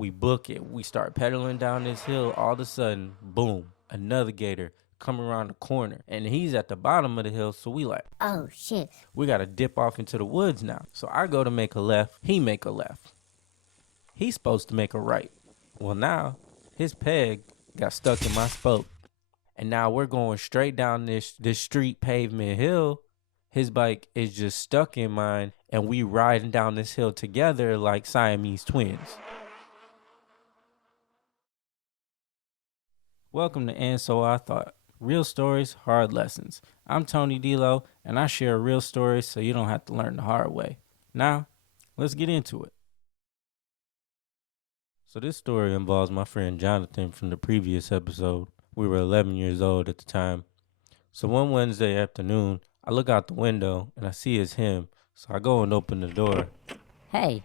We book it. We start pedaling down this hill. All of a sudden, boom, another gator come around the corner. And he's at the bottom of the hill. So we like, Oh, shit. we got to dip off into the woods now. So I go to make a left. He make a left. He's supposed to make a right. Well, now his peg got stuck in my spoke. And now we're going straight down this street pavement hill. His bike is just stuck in mine. And we riding down this hill together like Siamese twins. Welcome to And So I Thought. Real stories, hard lessons. I'm Tony D'Lo, and I share real stories so you don't have to learn the hard way. Now, let's get into it. So this story involves my friend Jonathan from the previous episode. We were 11 years old at the time. So one Wednesday afternoon, I look out the window and I see it's him. So I go and open the door. Hey,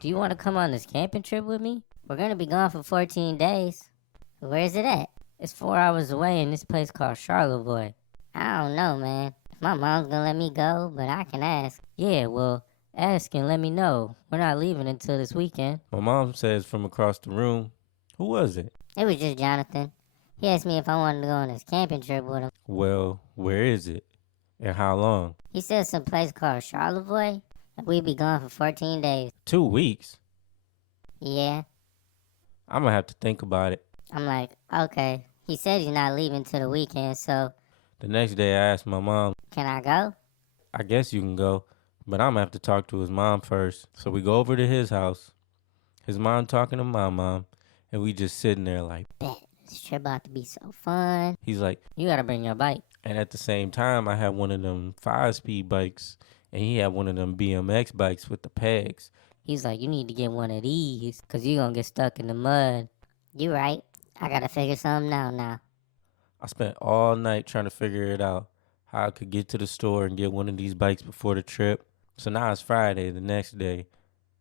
do you want to come on this camping trip with me? We're going to be gone for 14 days. Where is it at? It's 4 hours away in this place called Charlevoix. I don't know, man. If my mom's going to let me go, but I can ask. Yeah, well, ask and let me know. We're not leaving until this weekend. My mom says from across the room, "Who was it?" It was just Jonathan. He asked me if I wanted to go on this camping trip with him. Well, where is it? And how long? He said some place called Charlevoix, and we'd be gone for 14 days. 2 weeks? Yeah. I'm going to have to think about it. I'm like, okay. He said he's not leaving till the weekend, so The next day I asked my mom, can I go? I guess you can go, but I'm going to have to talk to his mom first. So we go over to his house, his mom talking to my mom, and we just sitting there like, Bet. This trip about to be so fun. he's like, You gotta bring your bike. and at the same time I had one of them 5-speed bikes, and he had one of them BMX bikes with the pegs. He's like, you need to get one of these, cause you gonna get stuck in the mud. You right. I gotta figure something out now. I spent all night trying to figure it out, how I could get to the store and get one of these bikes before the trip. So now it's Friday, the next day,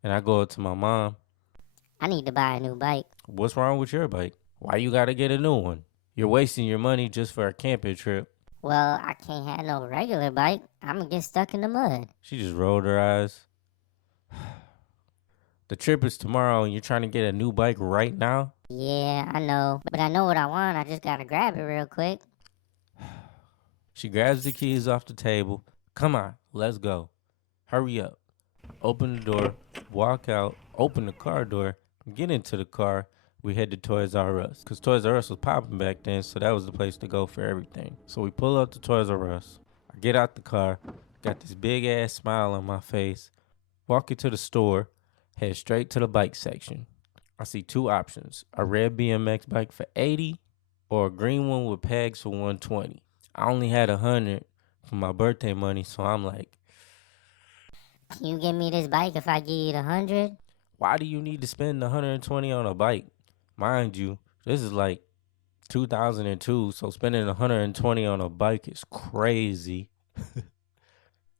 and I go up to my mom. I need to buy a new bike. What's wrong with your bike? Why you gotta get a new one? You're wasting your money just for a camping trip. Well, I can't have no regular bike. I'm gonna get stuck in the mud. She just rolled her eyes. The trip is tomorrow and you're trying to get a new bike right now? Yeah, I know. But I know what I want. I just gotta grab it real quick. She grabs the keys off the table. Come on, let's go. Hurry up. Open the door, walk out, open the car door, get into the car. We head to Toys R Us. Because Toys R Us was popping back then, so that was the place to go for everything. So we pull up to Toys R Us. I get out the car, got this big ass smile on my face, walk into the store, head straight to the bike section. I see 2 options, a red BMX bike for $80 or a green one with pegs for $120. I only had $100 for my birthday money, so I'm like, Can you give me this bike if I give you the 100? why do you need to spend $120 on a bike? Mind you, this is like 2002, so spending $120 on a bike is crazy.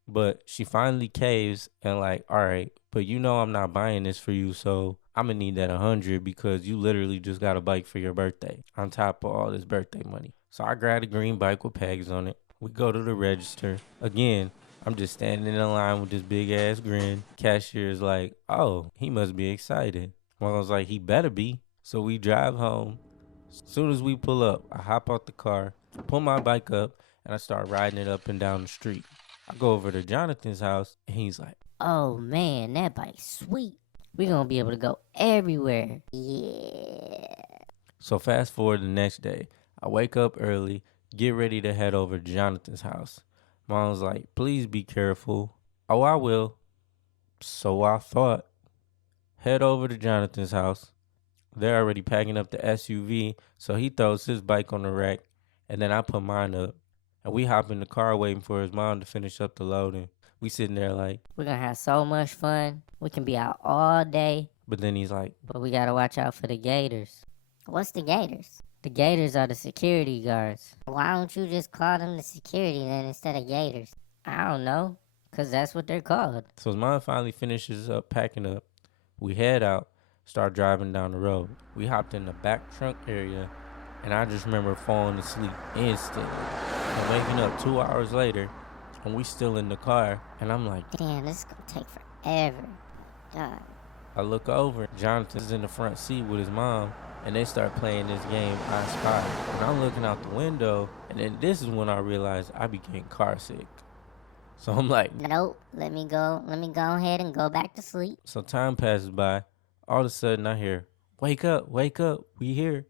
But she finally caves and like, all right, but you know I'm not buying this for you, so I'm gonna need that 100 because you literally just got a bike for your birthday on top of all this birthday money. So I grab a green bike with pegs on it. We go to the register. Again, I'm just standing in line with this big ass grin. Cashier is like, oh, he must be excited. Well, I was like, he better be. So we drive home. As soon as we pull up, I hop out the car, pull my bike up, and I start riding it up and down the street. I go over to Jonathan's house, and he's like, Oh man, that bike's sweet. We gonna be able to go everywhere. Yeah. so fast forward the next day. I wake up early, get ready to head over to Jonathan's house. Mom's like, please be careful. Oh, I will. So I thought. Head over to Jonathan's house. They're already packing up the SUV, so he throws his bike on the rack, and then I put mine up. And we hop in the car waiting for his mom to finish up the loading. We sitting there like, We're gonna have so much fun. We can be out all day, but then he's like, but we gotta watch out for the gators. What's the gators? The gators are the security guards. Why don't you just call them the security then instead of gators? I don't know, 'cause that's what they're called. so his mom finally finishes up packing up. We head out, start driving down the road. We hopped in the back trunk area, and I just remember falling asleep instantly. And waking up 2 hours later, and we still in the car, and I'm like, Damn, this is gonna take forever. God. I look over, Jonathan's in the front seat with his mom, and they start playing this game, I Spy. And I'm looking out the window, and then this is when I realized I be getting car sick. So I'm like, Nope, let me go ahead and go back to sleep. so time passes by. All of a sudden I hear, wake up, we here.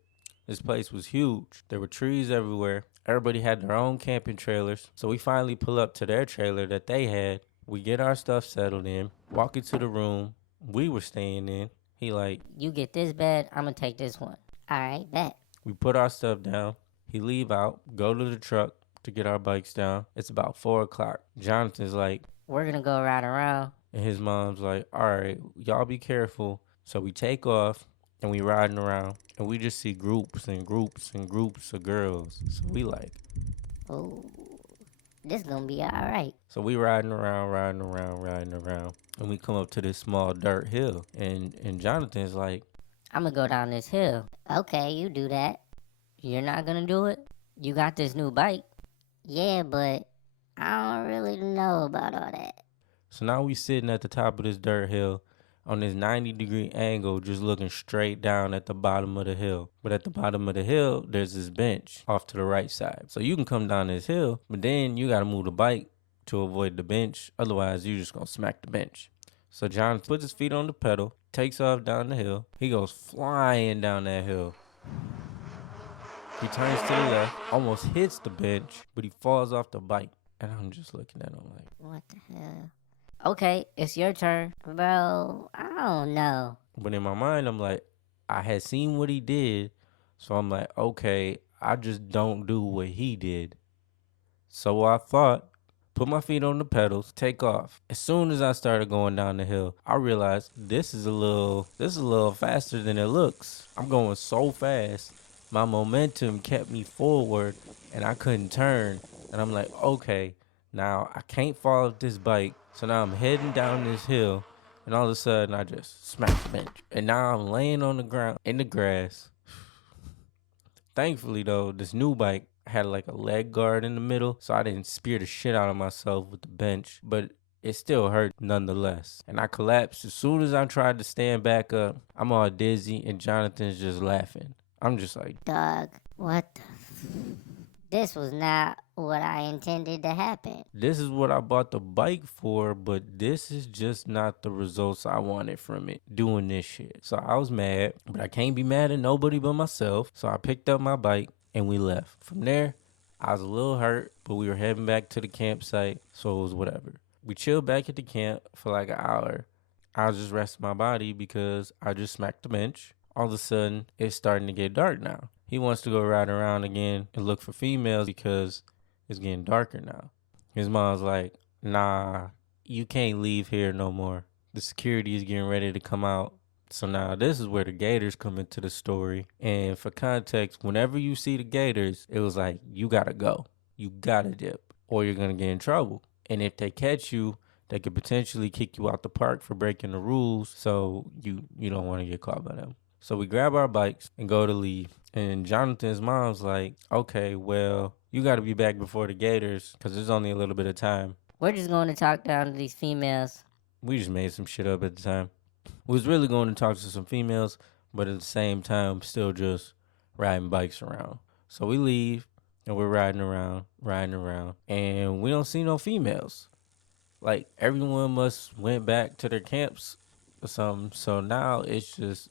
This place was huge. There were trees everywhere. Everybody had their own camping trailers. So we finally pull up to their trailer that they had. We get our stuff settled in, walk into the room we were staying in. He like, You get this bed, I'm gonna take this one. Alright, bet. we put our stuff down. He leave out, go to the truck to get our bikes down. It's about 4 o'clock. Jonathan's like, We're gonna go ride around. and his mom's like, all right, y'all be careful. So we take off and we riding around and we just see groups and groups and groups of girls. So we like, Ooh, this gonna be alright. so we riding around. And we come up to this small dirt hill. And Jonathan's like, I'm gonna go down this hill. Okay, you do that. You're not gonna do it? You got this new bike. Yeah, but I don't really know about all that. so now we sitting at the top of this dirt hill on this 90-degree angle, just looking straight down at the bottom of the hill. But at the bottom of the hill, there's this bench off to the right side. So you can come down this hill, but then you got to move the bike to avoid the bench. Otherwise, you're just going to smack the bench. So John puts his feet on the pedal, takes off down the hill. He goes flying down that hill. He turns to the left, almost hits the bench, but he falls off the bike. And I'm just looking at him like, What the hell? Okay, it's your turn. Bro, I don't know. but in my mind, I'm like, I had seen what he did. So I'm like, okay, I just don't do what he did. So I thought, put my feet on the pedals, take off. As soon as I started going down the hill, I realized this is a little faster than it looks. I'm going so fast. My momentum kept me forward and I couldn't turn. And I'm like, okay, now I can't fall off this bike. So now I'm heading down this hill and all of a sudden I just smacked the bench. And now I'm laying on the ground in the grass. Thankfully though, this new bike had like a leg guard in the middle, so I didn't spear the shit out of myself with the bench, but it still hurt nonetheless. And I collapsed as soon as I tried to stand back up. I'm all dizzy and Jonathan's just laughing. I'm just like, Dog, what the This was not what I intended to happen. this is what I bought the bike for, but this is just not the results I wanted from it, doing this shit. So I was mad, but I can't be mad at nobody but myself. So I picked up my bike and we left. From there, I was a little hurt, but we were heading back to the campsite, so it was whatever. We chilled back at the camp for like an hour. I was just resting my body because I just smacked the bench. All of a sudden, it's starting to get dark now. He wants to go ride around again and look for females because it's getting darker now. His mom's like, nah, you can't leave here no more. The security is getting ready to come out. So now this is where the gators come into the story. And for context, whenever you see the gators, it was like, you gotta go. You gotta dip or you're gonna get in trouble. And if they catch you, they could potentially kick you out the park for breaking the rules. So you don't want to get caught by them. So we grab our bikes and go to leave. And Jonathan's mom's like, okay, well, you got to be back before the gators because there's only a little bit of time. We're just going to talk down to these females. We just made some shit up at the time. We was really going to talk to some females, but at the same time, still just riding bikes around. So we leave and we're riding around, and we don't see no females. Like everyone must went back to their camps or something. So now it's just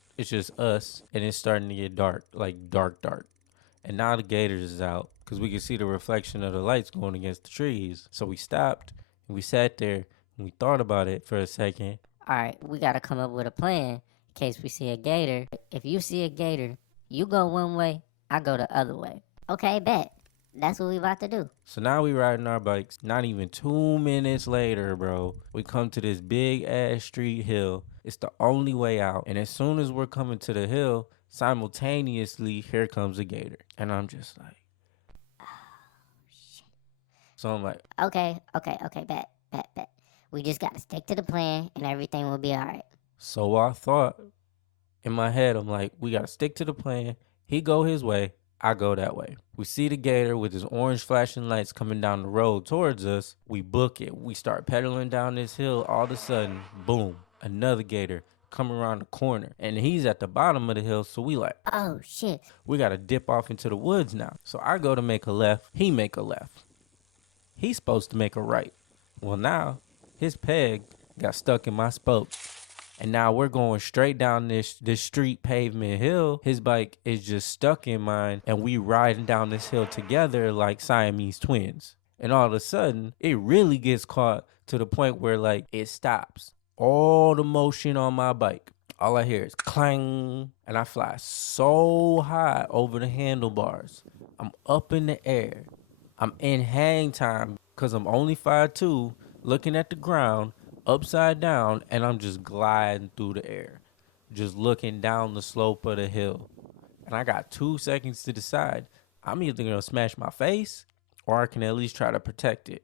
us, and it's starting to get dark, like dark. And now the gators is out because we can see the reflection of the lights going against the trees. So we stopped and we sat there and we thought about it for a second. Alright, we gotta come up with a plan in case we see a gator. If you see a gator, you go one way, I go the other way. Okay, bet. That's what we about to do. So now we riding our bikes. Not even 2 minutes later, bro, we come to this big ass street hill. It's the only way out. And as soon as we're coming to the hill, simultaneously, here comes a gator. And I'm just like, so I'm like, Okay, bet. We just gotta stick to the plan and everything will be alright. so I thought in my head, I'm like, we gotta stick to the plan. He go his way, I go that way. We see the gator with his orange flashing lights coming down the road towards us. We book it. We start pedaling down this hill. All of a sudden, boom, another gator come around the corner. And he's at the bottom of the hill, so we like, Oh, shit. we got to dip off into the woods now. So I go to make a left, he make a left. He's supposed to make a right. Well, now his peg got stuck in my spoke. And now we're going straight down this street pavement hill. His bike is just stuck in mine, and we riding down this hill together like Siamese twins. And all of a sudden, it really gets caught to the point where like it stops. All the motion on my bike. All I hear is clang, and I fly so high over the handlebars. I'm up in the air. I'm in hang time because I'm only 5'2", looking at the ground, upside down, and I'm just gliding through the air, just looking down the slope of the hill. And I got 2 seconds to decide. I'm either going to smash my face or I can at least try to protect it.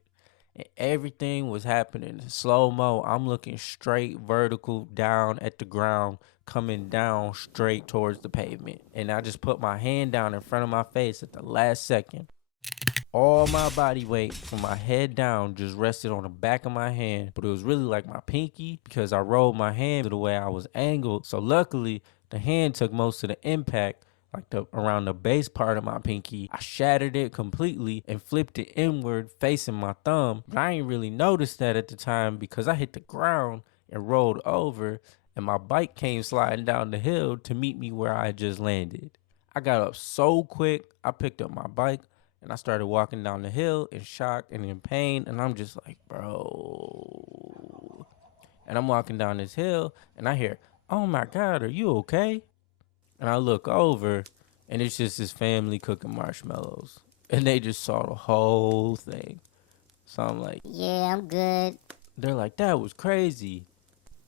And everything was happening in slow-mo. I'm looking straight vertical down at the ground, coming down straight towards the pavement. And I just put my hand down in front of my face at the last second. All my body weight from my head down just rested on the back of my hand, but it was really like my pinky because I rolled my hand the way I was angled. So luckily, the hand took most of the impact, like around the base part of my pinky. I shattered it completely and flipped it inward facing my thumb, but I ain't really noticed that at the time because I hit the ground and rolled over, and my bike came sliding down the hill to meet me where I had just landed. I got up so quick, I picked up my bike, and I started walking down the hill in shock and in pain. And I'm just like, bro. And I'm walking down this hill and I hear, oh my God, are you okay? And I look over and it's just his family cooking marshmallows. And they just saw the whole thing. So I'm like, Yeah, I'm good. they're like, that was crazy.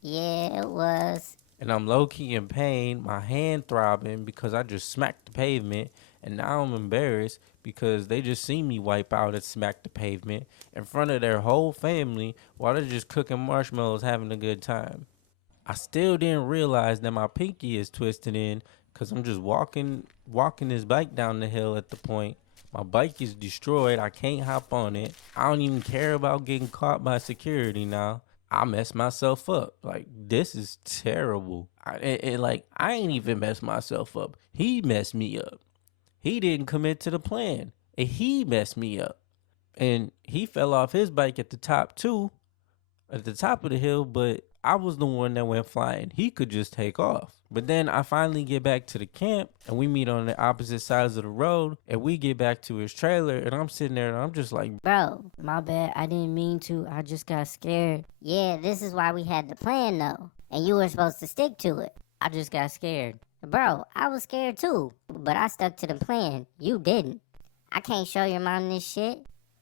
Yeah, it was. And I'm low-key in pain, my hand throbbing because I just smacked the pavement. And now I'm embarrassed because they just seen me wipe out and smack the pavement in front of their whole family while they're just cooking marshmallows having a good time. I still didn't realize that my pinky is twisted in because I'm just walking this bike down the hill at the point. My bike is destroyed. I can't hop on it. I don't even care about getting caught by security now. I messed myself up. Like, this is terrible. I ain't even messed myself up. He messed me up. He didn't commit to the plan, and he messed me up. And he fell off his bike at the top too, at the top of the hill, but I was the one that went flying. He could just take off. But then I finally get back to the camp, and we meet on the opposite sides of the road, and we get back to his trailer, and I'm sitting there, and I'm just like, Bro, my bad. I didn't mean to. I just got scared. Yeah, this is why we had the plan, though. And you were supposed to stick to it. I just got scared. Bro, I was scared too, but I stuck to the plan. You didn't. I can't show your mom this shit.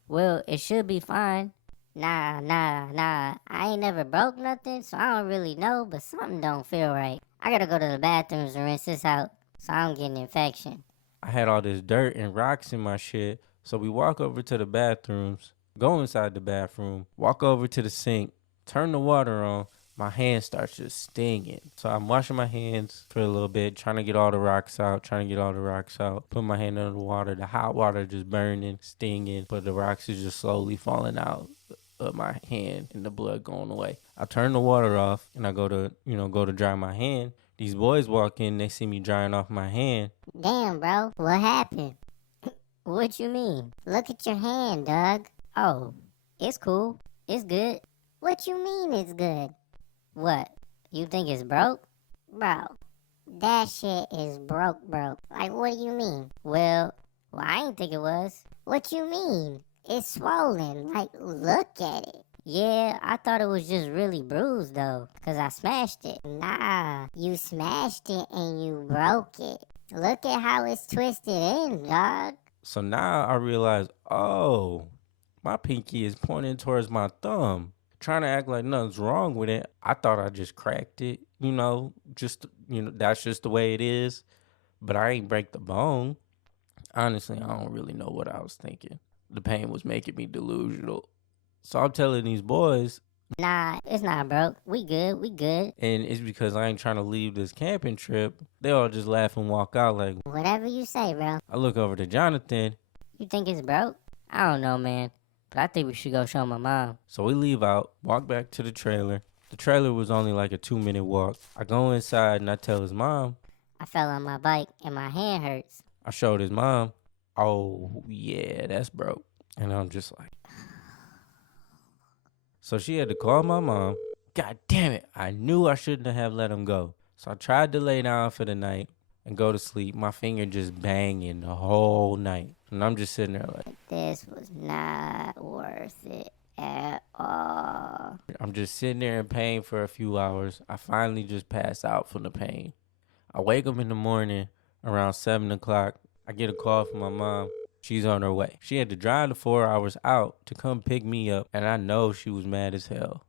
Well, it should be fine. Nah. I ain't never broke nothing, so I don't really know, but something don't feel right. I gotta go to the bathrooms and rinse this out, so I don't get an infection. I had all this dirt and rocks in my shit. So we walk over to the bathrooms, go inside the bathroom, walk over to the sink, turn the water on. My hand starts just stinging. So I'm washing my hands for a little bit, trying to get all the rocks out, Put my hand under the water, the hot water just burning, stinging, but the rocks is just slowly falling out of my hand and the blood going away. I turn the water off and I go to dry my hand. These boys walk in, they see me drying off my hand. Damn, bro, what happened? What you mean? Look at your hand, Doug. Oh, it's cool. It's good. What you mean it's good? What? You think it's broke? Bro, that shit is broke. Like, what do you mean? Well, I ain't think it was. What you mean? It's swollen. Like, look at it. Yeah, I thought it was just really bruised, though, because I smashed it. Nah, you smashed it and you broke it. Look at how it's twisted in, dog. So now I realize, oh, my pinky is pointing towards my thumb. Trying to act like nothing's wrong with it. I thought I just cracked it, that's just the way it is. But I ain't break the bone. Honestly, I don't really know what I was thinking. The pain was making me delusional. So I'm telling these boys. Nah, it's not broke. We good. And it's because I ain't trying to leave this camping trip. They all just laugh and walk out like. Whatever you say, bro. I look over to Jonathan. You think it's broke? I don't know, man. But I think we should go show my mom. So we leave out, walk back to the trailer. The trailer was only like a 2-minute walk. I go inside and I tell his mom. I fell on my bike and my hand hurts. I showed his mom. Oh, yeah, that's broke. And I'm just like. So she had to call my mom. God damn it. I knew I shouldn't have let him go. So I tried to lay down for the night and go to sleep. My finger just banging the whole night. And I'm just sitting there like. This was not worth it at all. I'm just sitting there in pain for a few hours. I finally just pass out from the pain. I wake up in the morning around 7 o'clock. I get a call from my mom. She's on her way. She had to drive the 4 hours out to come pick me up, and I know she was mad as hell.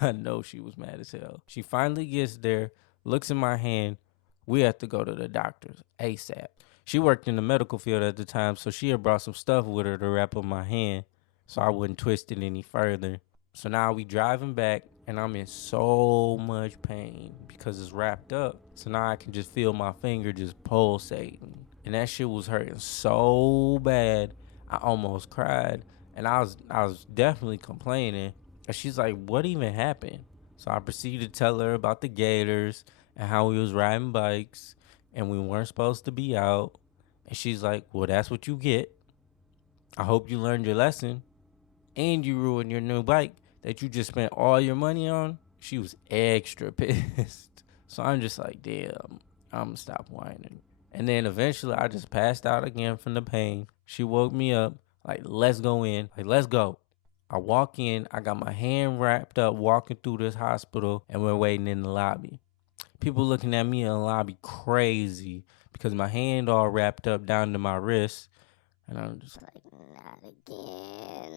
I know she was mad as hell. She finally gets there, looks in my hand. We have to go to the doctor's ASAP. She worked in the medical field at the time, so she had brought some stuff with her to wrap up my hand so I wouldn't twist it any further. So now we driving back, and I'm in so much pain because it's wrapped up. So now I can just feel my finger just pulsating. And that shit was hurting so bad, I almost cried. And I was definitely complaining. And she's like, what even happened? So I proceeded to tell her about the gators and how we was riding bikes and we weren't supposed to be out. And she's like, well, that's what you get. I hope you learned your lesson. And you ruined your new bike that you just spent all your money on. She was extra pissed. So I'm just like, damn, I'm gonna stop whining. And then eventually I just passed out again from the pain. She woke me up, like, let's go in. Like, let's go. I walk in, I got my hand wrapped up walking through this hospital, and we're waiting in the lobby. People looking at me in the lobby crazy because my hand all wrapped up down to my wrist. And I'm just like, not again.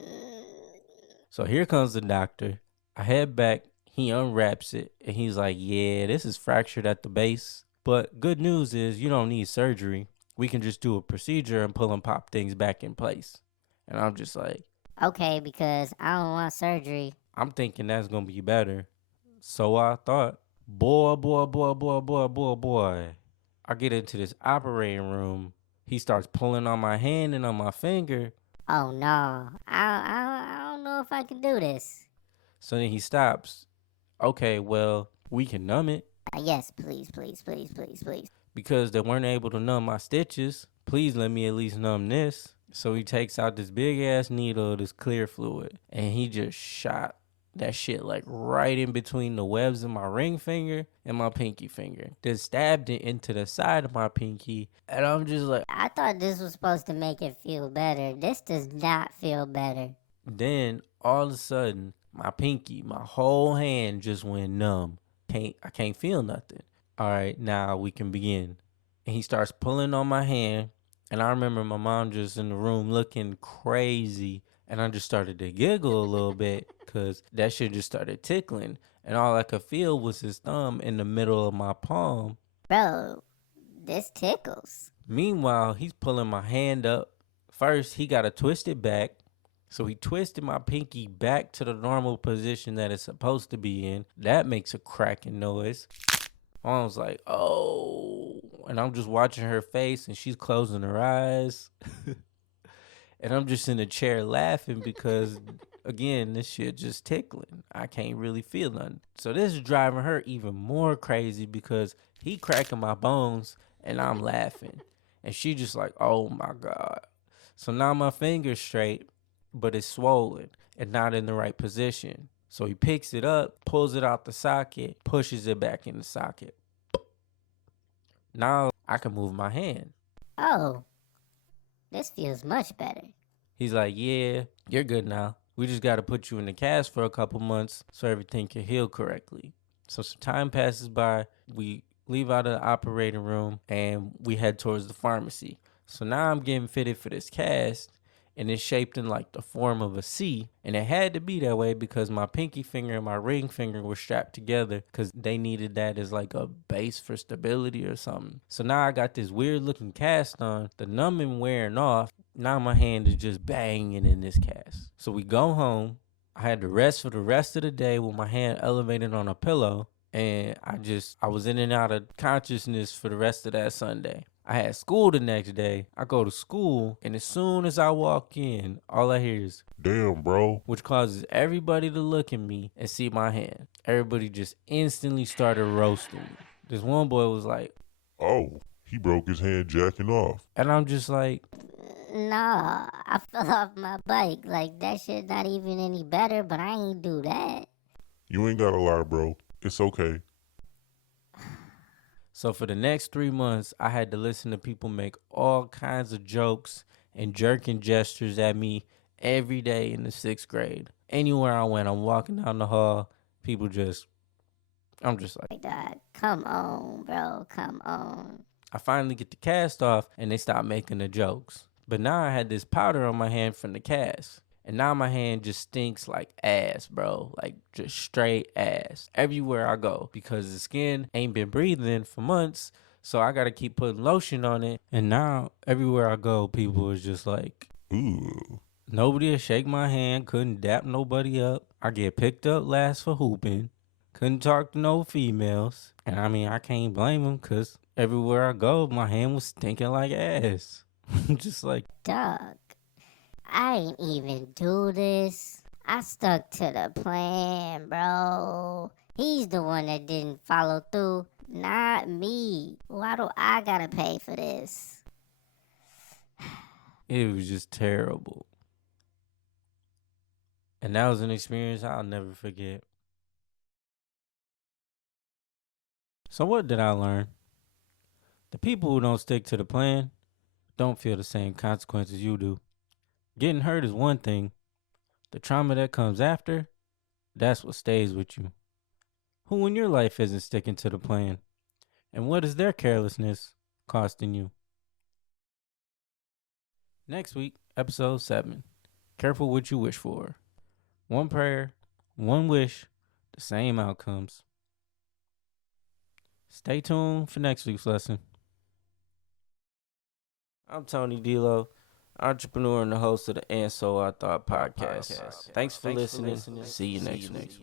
So here comes the doctor. I head back, he unwraps it, and he's like, yeah, this is fractured at the base. But good news is you don't need surgery. We can just do a procedure and pull and pop things back in place. And I'm just like, okay, because I don't want surgery. I'm thinking that's going to be better. So I thought, boy. I get into this operating room. He starts pulling on my hand and on my finger. Oh, no. I don't know if I can do this. So then he stops. Okay, well, we can numb it. Yes, please. Because they weren't able to numb my stitches, please let me at least numb this. So he takes out this big ass needle, this clear fluid, and he just shot that shit like right in between the webs of my ring finger and my pinky finger. Then stabbed it into the side of my pinky, and I'm just like, I thought this was supposed to make it feel better. This does not feel better. Then all of a sudden, my pinky, my whole hand just went numb. I can't feel nothing. All right, now we can begin. And he starts pulling on my hand. And I remember my mom just in the room looking crazy. And I just started to giggle a little bit because that shit just started tickling. And all I could feel was his thumb in the middle of my palm. Bro, this tickles. Meanwhile, he's pulling my hand up. First, he got to twist it back. So he twisted my pinky back to the normal position that it's supposed to be in. That makes a cracking noise. I was like, oh. And I'm just watching her face and she's closing her eyes. And I'm just in the chair laughing because, again, this shit just tickling. I can't really feel nothing. So this is driving her even more crazy because he cracking my bones and I'm laughing. And she just like, oh my God. So now my finger's straight, but it's swollen and not in the right position. So he picks it up, pulls it out the socket, pushes it back in the socket. Now I can move my hand. Oh, this feels much better. He's like, yeah, you're good now. We just got to put you in the cast for a couple months so everything can heal correctly. So some time passes by. We leave out of the operating room and we head towards the pharmacy. So now I'm getting fitted for this cast. And it's shaped in like the form of a C. And it had to be that way because my pinky finger and my ring finger were strapped together because they needed that as like a base for stability or something. So now I got this weird looking cast on, the numbing wearing off. Now my hand is just banging in this cast. So we go home. I had to rest for the rest of the day with my hand elevated on a pillow. And I was in and out of consciousness for the rest of that Sunday. I had school the next day. I go to school, and as soon as I walk in, all I hear is, damn, bro. Which causes everybody to look at me and see my hand. everybody just instantly started roasting me. This one boy was like, Oh, he broke his hand jacking off. and I'm just like, Nah, I fell off my bike. Like, that shit not even any better, but I ain't do that. You ain't gotta lie, bro. It's okay. so for the next 3 months, I had to listen to people make all kinds of jokes and jerking gestures at me every day in the 6th grade. Anywhere I went, I'm walking down the hall, people I'm just like, Dog, come on, bro, come on. I finally get the cast off and they stop making the jokes. But now I had this powder on my hand from the cast. And now my hand just stinks like ass, bro. Like just straight ass. Everywhere I go. Because the skin ain't been breathing for months. So I gotta keep putting lotion on it. And now everywhere I go, people is just like, Ooh. nobody will shake my hand. Couldn't dap nobody up. I get picked up last for hooping. Couldn't talk to no females. And I mean, I can't blame them because everywhere I go, my hand was stinking like ass. Just like, Dog, I ain't even do this. I stuck to the plan, bro. He's the one that didn't follow through, not me. Why do I gotta pay for this? it was just terrible. And that was an experience I'll never forget. So what did I learn? The people who don't stick to the plan don't feel the same consequences you do. Getting hurt is one thing. The trauma that comes after, that's what stays with you. Who in your life isn't sticking to the plan? And what is their carelessness costing you? Next week, episode 7. Careful what you wish for. One prayer, one wish, the same outcomes. Stay tuned for next week's lesson. I'm Tony D'Lo, entrepreneur and the host of the And So I Thought podcast. Thanks for listening. See you next week.